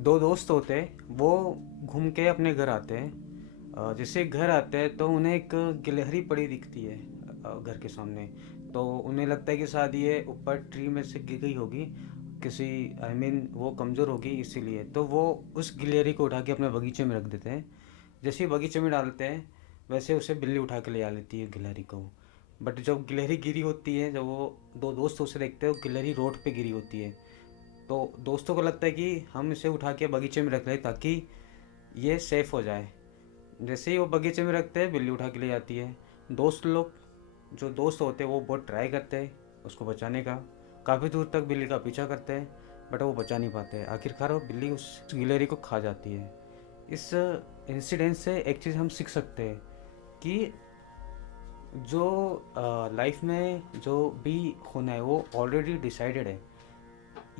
दो दोस्त होते हैं, वो घूम के अपने घर आते हैं। जैसे घर आते हैं तो उन्हें एक गिलहरी पड़ी दिखती है घर के सामने। तो उन्हें लगता है कि शायद ये ऊपर ट्री में से गिर गई होगी, किसी वो कमज़ोर होगी इसीलिए। तो वो उस गिलहरी को उठा के अपने बगीचे में रख देते हैं। जैसे ही बगीचे में डालते हैं, वैसे उसे बिल्ली उठा के ले आ लेती है गिलहरी को। बट जब गिलहरी गिरी होती है, जब वो दो दोस्त उसे देखते हैं, वो गिलहरी रोड पे गिरी होती है। तो दोस्तों को लगता है कि हम इसे उठा के बगीचे में रख लें ताकि ये सेफ़ हो जाए। जैसे ही वो बगीचे में रखते हैं, बिल्ली उठा के ले जाती है। दोस्त लोग, जो दोस्त होते हैं, वो बहुत ट्राई करते हैं उसको बचाने का। काफ़ी दूर तक बिल्ली का पीछा करते हैं, बट वो बचा नहीं पाते। आखिरकार वो बिल्ली उस गिलहरी को खा जाती है। इस इंसिडेंट से एक चीज़ हम सीख सकते हैं कि जो लाइफ में जो भी होना है वो ऑलरेडी डिसाइडेड है।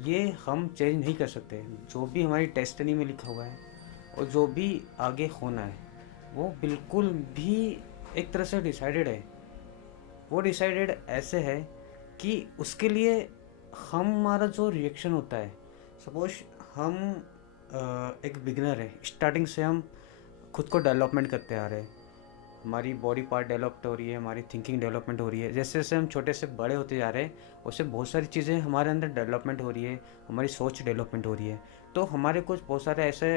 ये हम चेंज नहीं कर सकते। जो भी हमारी डेस्टिनी में लिखा हुआ है और जो भी आगे होना है, वो बिल्कुल भी एक तरह से डिसाइडेड है। वो डिसाइडेड ऐसे है कि उसके लिए हमारा जो रिएक्शन होता है, सपोज हम एक बिगिनर है, स्टार्टिंग से हम खुद को डेवलपमेंट करते आ रहे हैं। हमारी बॉडी पार्ट डेवलप हो रही है, हमारी थिंकिंग डेवलपमेंट हो रही है। जैसे जैसे हम छोटे से बड़े होते जा रहे हैं, उससे बहुत सारी चीज़ें हमारे अंदर डेवलपमेंट हो रही है, हमारी सोच डेवलपमेंट हो रही है। तो हमारे कुछ बहुत सारे ऐसे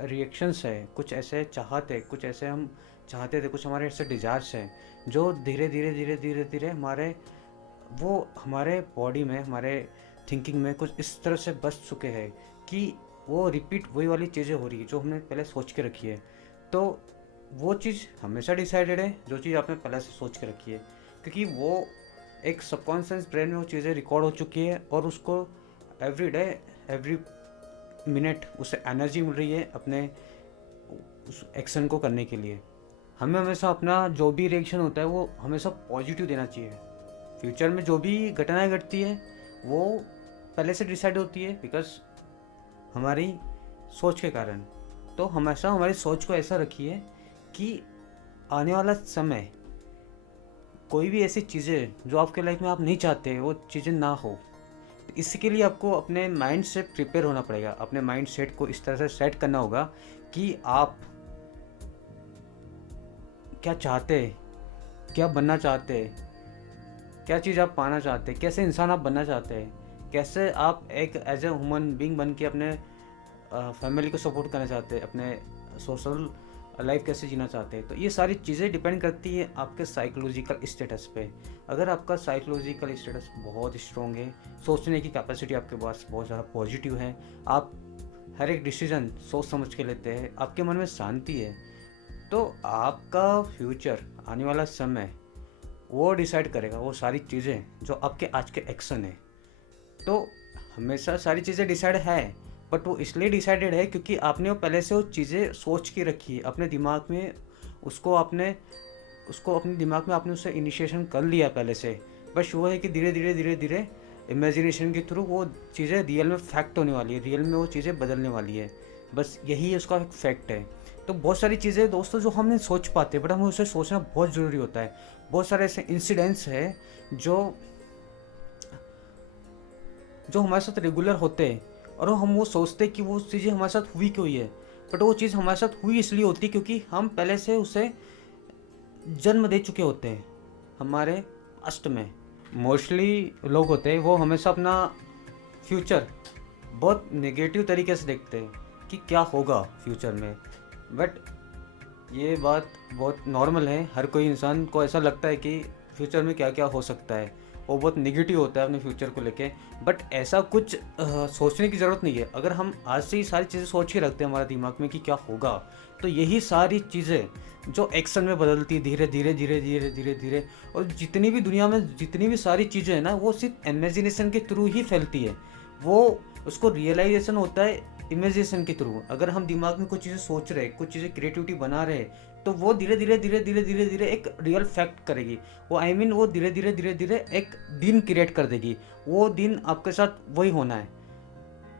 रिएक्शंस है, कुछ ऐसे चाहते, कुछ ऐसे हम चाहते थे, कुछ हमारे ऐसे डिज़ायर्स हैं जो धीरे धीरे धीरे धीरे धीरे हमारे बॉडी में, हमारे थिंकिंग में कुछ इस तरह से बस चुके हैं कि वो रिपीट वही वाली चीज़ें हो रही है जो हमने पहले सोच के रखी है। तो वो चीज़ हमेशा डिसाइडेड है, जो चीज़ आपने पहले से सोच के रखी है, क्योंकि वो एक सबकॉन्शियस ब्रेन में वो चीज़ें रिकॉर्ड हो चुकी है और उसको एवरी डे, एवरी मिनट उसे एनर्जी मिल रही है अपने उस एक्शन को करने के लिए। हमें हमेशा अपना जो भी रिएक्शन होता है वो हमेशा पॉजिटिव देना चाहिए। फ्यूचर में जो भी घटनाएं घटती है वो पहले से डिसाइड होती है, बिकॉज हमारी सोच के कारण। तो हमेशा हमारी सोच को ऐसा रखिए कि आने वाला समय, कोई भी ऐसी चीज़ें जो आपके लाइफ में आप नहीं चाहते वो चीज़ें ना हो। इसके लिए आपको अपने माइंड से प्रिपेयर होना पड़ेगा। अपने माइंड सेट को इस तरह से सेट करना होगा कि आप क्या चाहते हैं, क्या बनना चाहते हैं, क्या चीज़ आप पाना चाहते हैं, कैसे इंसान आप बनना चाहते हैं, कैसे आप एक एज ए ह्यूमन बीइंग बन के अपने फैमिली को सपोर्ट करना चाहते हैं, अपने सोशल लाइफ कैसे जीना चाहते हैं। तो ये सारी चीज़ें डिपेंड करती है आपके साइकोलॉजिकल स्टेटस पे। अगर आपका साइकोलॉजिकल स्टेटस बहुत स्ट्रॉन्ग है, सोचने की कैपेसिटी आपके पास बहुत ज़्यादा पॉजिटिव है, आप हर एक डिसीजन सोच समझ के लेते हैं, आपके मन में शांति है, तो आपका फ्यूचर, आने वाला समय, वो डिसाइड करेगा वो सारी चीज़ें जो आपके आज के एक्शन है। तो हमेशा सारी चीज़ें डिसाइड है, बट वो इसलिए डिसाइडेड है क्योंकि आपने वो पहले से वो चीज़ें सोच के रखी है अपने दिमाग में। उसको अपने दिमाग में आपने उससे इनिशिएशन कर लिया पहले से। बस वो है कि धीरे धीरे धीरे धीरे इमेजिनेशन के थ्रू वो चीज़ें रियल में फैक्ट होने वाली है, रियल में वो चीज़ें बदलने वाली है। बस यही उसका एक फैक्ट है। तो बहुत सारी चीज़ें दोस्तों जो हम नहीं सोच पाते, बट हमें उसे सोचना बहुत ज़रूरी होता है। बहुत सारे ऐसे इंसिडेंट्स हैं जो जो हमारे साथ रेगुलर होते हैं और हम वो सोचते कि वो चीज़ें हमारे साथ हुई क्यों है, बट वो चीज़ हमारे साथ हुई इसलिए होती क्योंकि हम पहले से उसे जन्म दे चुके होते हैं हमारे पास्ट में। मोस्टली लोग होते हैं वो हमेशा अपना फ्यूचर बहुत नेगेटिव तरीके से देखते हैं कि क्या होगा फ्यूचर में। बट ये बात बहुत नॉर्मल है, हर कोई इंसान को ऐसा लगता है कि फ्यूचर में क्या क्या हो सकता है, वो बहुत नेगेटिव होता है अपने फ्यूचर को लेके। बट ऐसा कुछ सोचने की ज़रूरत नहीं है। अगर हम आज से ही सारी चीज़ें सोच के रखते हैं हमारे दिमाग में कि क्या होगा, तो यही सारी चीज़ें जो एक्शन में बदलती धीरे धीरे धीरे धीरे धीरे धीरे, और जितनी भी दुनिया में जितनी भी सारी चीज़ें हैं ना, वो सिर्फ इमेजिनेशन के थ्रू ही फैलती है। वो उसको रियलाइजेशन होता है इमेजिनेशन के थ्रू। अगर हम दिमाग में कुछ चीज़ें सोच रहे, कुछ चीज़ें क्रिएटिविटी बना रहे, तो वो धीरे धीरे धीरे धीरे धीरे धीरे एक रियल फैक्ट करेगी। वो वो धीरे धीरे धीरे धीरे एक दिन क्रिएट कर देगी। वो दिन आपके साथ वही होना है।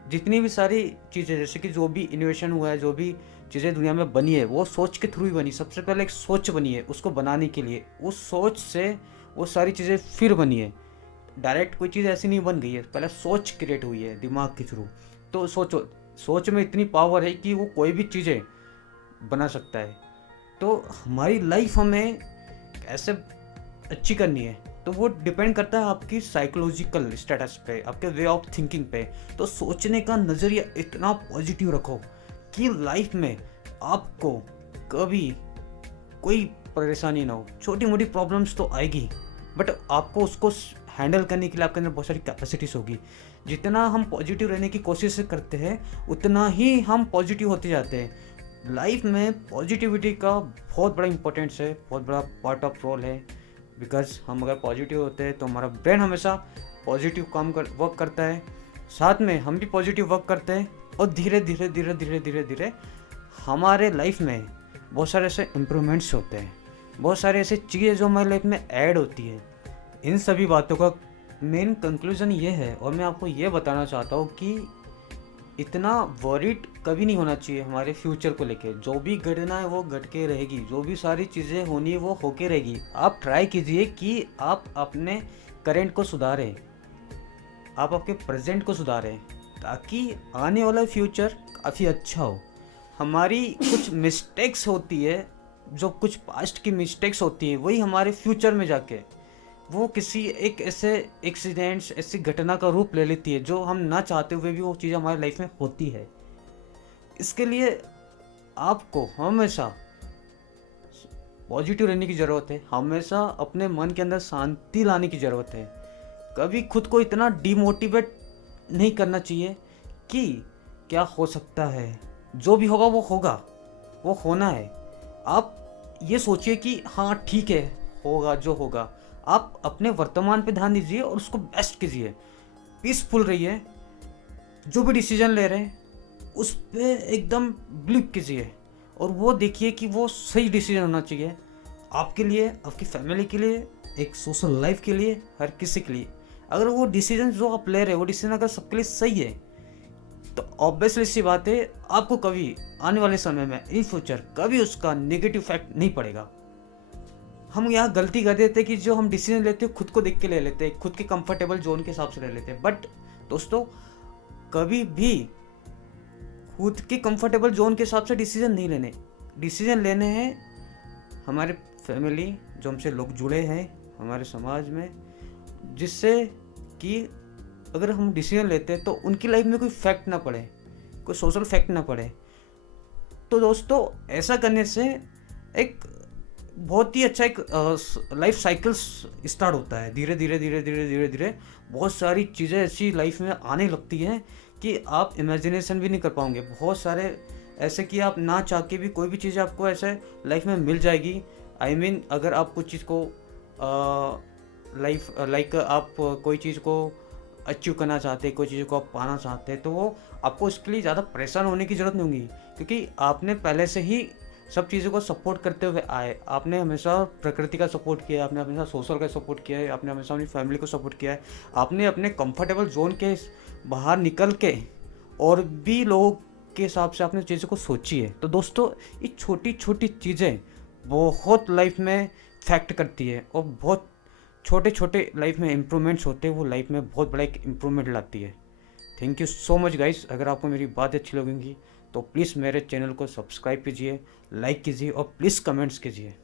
जितनी भी सारी चीज़ें, जैसे कि जो भी इनोवेशन हुआ है, जो भी चीज़ें दुनिया में बनी है, वो सोच के थ्रू ही बनी। सबसे पहले एक सोच बनी है उसको बनाने के लिए, उस सोच से वो सारी चीज़ें फिर बनी है। डायरेक्ट कोई चीज़ ऐसी नहीं बन गई है, पहले सोच क्रिएट हुई है दिमाग के थ्रू। तो सोचो, सोच में इतनी पावर है कि वो कोई भी चीज़ें बना सकता है। तो हमारी लाइफ हमें कैसे अच्छी करनी है, तो वो डिपेंड करता है आपकी साइकोलॉजिकल स्टेटस पे, आपके वे ऑफ थिंकिंग पे। तो सोचने का नज़रिया इतना पॉजिटिव रखो कि लाइफ में आपको कभी कोई परेशानी ना हो। छोटी मोटी प्रॉब्लम्स तो आएगी, बट आपको उसको हैंडल करने के लिए आपके अंदर बहुत सारी कैपेसिटीज होगी। जितना हम पॉजिटिव रहने की कोशिश करते हैं उतना ही हम पॉजिटिव होते जाते हैं। लाइफ में पॉजिटिविटी का बहुत बड़ा इंपॉर्टेंस है, बहुत बड़ा पार्ट ऑफ रोल है। बिकॉज हम अगर पॉजिटिव होते हैं तो हमारा ब्रेन हमेशा पॉजिटिव वर्क करता है, साथ में हम भी पॉजिटिव वर्क करते हैं, और धीरे धीरे धीरे धीरे धीरे धीरे हमारे लाइफ में बहुत सारे ऐसे इम्प्रूवमेंट्स होते हैं, बहुत सारे ऐसे चीज़ें जो हमारी लाइफ में ऐड होती है। इन सभी बातों का मेन कंक्लूजन ये है, और मैं आपको ये बताना चाहता हूँ कि इतना वरीड कभी नहीं होना चाहिए हमारे फ्यूचर को लेके। जो भी घटना है वो घट के रहेगी, जो भी सारी चीज़ें होनी है वो होके रहेगी। आप ट्राई कीजिए कि आप अपने करेंट को सुधारें, आप आपके प्रेजेंट को सुधारें, ताकि आने वाला फ्यूचर काफ़ी अच्छा हो। हमारी कुछ मिस्टेक्स होती है, जो कुछ पास्ट की मिस्टेक्स होती है, वही हमारे फ्यूचर में जाके वो किसी एक ऐसे एक्सीडेंट्स, ऐसी घटना का रूप ले लेती है जो हम ना चाहते हुए भी वो चीज़ हमारी लाइफ में होती है। इसके लिए आपको हमेशा पॉजिटिव रहने की ज़रूरत है, हमेशा अपने मन के अंदर शांति लाने की ज़रूरत है। कभी खुद को इतना डिमोटिवेट नहीं करना चाहिए कि क्या हो सकता है, जो भी होगा वो होगा, वो होना है। आप ये सोचिए कि हाँ ठीक है, होगा जो होगा। आप अपने वर्तमान पे ध्यान दीजिए और उसको बेस्ट कीजिए, पीसफुल रहिए। जो भी डिसीजन ले रहे हैं उस पर एकदम बिलीव कीजिए, और वो देखिए कि वो सही डिसीजन होना चाहिए आपके लिए, आपकी फैमिली के लिए, एक सोशल लाइफ के लिए, हर किसी के लिए। अगर वो डिसीजन जो आप ले रहे हैं वो डिसीजन अगर सबके लिए सही है, तो ऑब्वियसली सी बात है आपको कभी आने वाले समय में, इन फ्यूचर, कभी उसका नेगेटिव इफेक्ट नहीं पड़ेगा। हम यहाँ गलती कर देते हैं कि जो हम डिसीजन लेते हैं खुद को देख के ले लेते हैं, खुद के कंफर्टेबल जोन के हिसाब से ले लेते हैं। बट दोस्तों, कभी भी खुद के कंफर्टेबल जोन के हिसाब से डिसीजन नहीं लेने। डिसीजन लेने हैं हमारे फैमिली, जो हमसे लोग जुड़े हैं हमारे समाज में, जिससे कि अगर हम डिसीजन लेते हैं तो उनकी लाइफ में कोई फैक्ट ना पड़े, कोई सोशल फैक्ट ना पड़े। तो दोस्तों, ऐसा करने से एक बहुत ही अच्छा एक लाइफ साइकिल्स स्टार्ट होता है। धीरे धीरे धीरे धीरे धीरे धीरे बहुत सारी चीज़ें ऐसी लाइफ में आने लगती हैं कि आप इमेजिनेशन भी नहीं कर पाओगे। बहुत सारे ऐसे कि आप ना चाह के भी कोई भी चीज़ आपको ऐसे लाइफ में मिल जाएगी। आई मीन अगर आप कुछ चीज़ को लाइक आप कोई चीज़ को अचीव करना चाहते हैं, कोई चीज़ को आप पाना चाहते हैं, तो वो आपको उसके लिए ज़्यादा परेशान होने की ज़रूरत नहीं होगी, क्योंकि आपने पहले से ही सब चीज़ों को सपोर्ट करते हुए आए। आपने हमेशा प्रकृति का सपोर्ट किया है, आपने हमेशा सोशल का सपोर्ट किया है, आपने हमेशा अपनी फैमिली को सपोर्ट किया है। आपने अपने कंफर्टेबल जोन के बाहर निकल के और भी लोगों के हिसाब से आपने चीज़ों को सोची है। तो दोस्तों, ये छोटी छोटी चीज़ें बहुत लाइफ में फैक्ट करती है, और बहुत छोटे छोटे लाइफ में इम्प्रूवमेंट्स होते हैं, वो लाइफ में बहुत बड़ा एक इम्प्रूवमेंट लाती है। Thank you so much guys. अगर आपको मेरी बात अच्छी लगेंगी तो प्लीज़ मेरे चैनल को सब्सक्राइब कीजिए, लाइक कीजिए और प्लीज़ कमेंट्स कीजिए।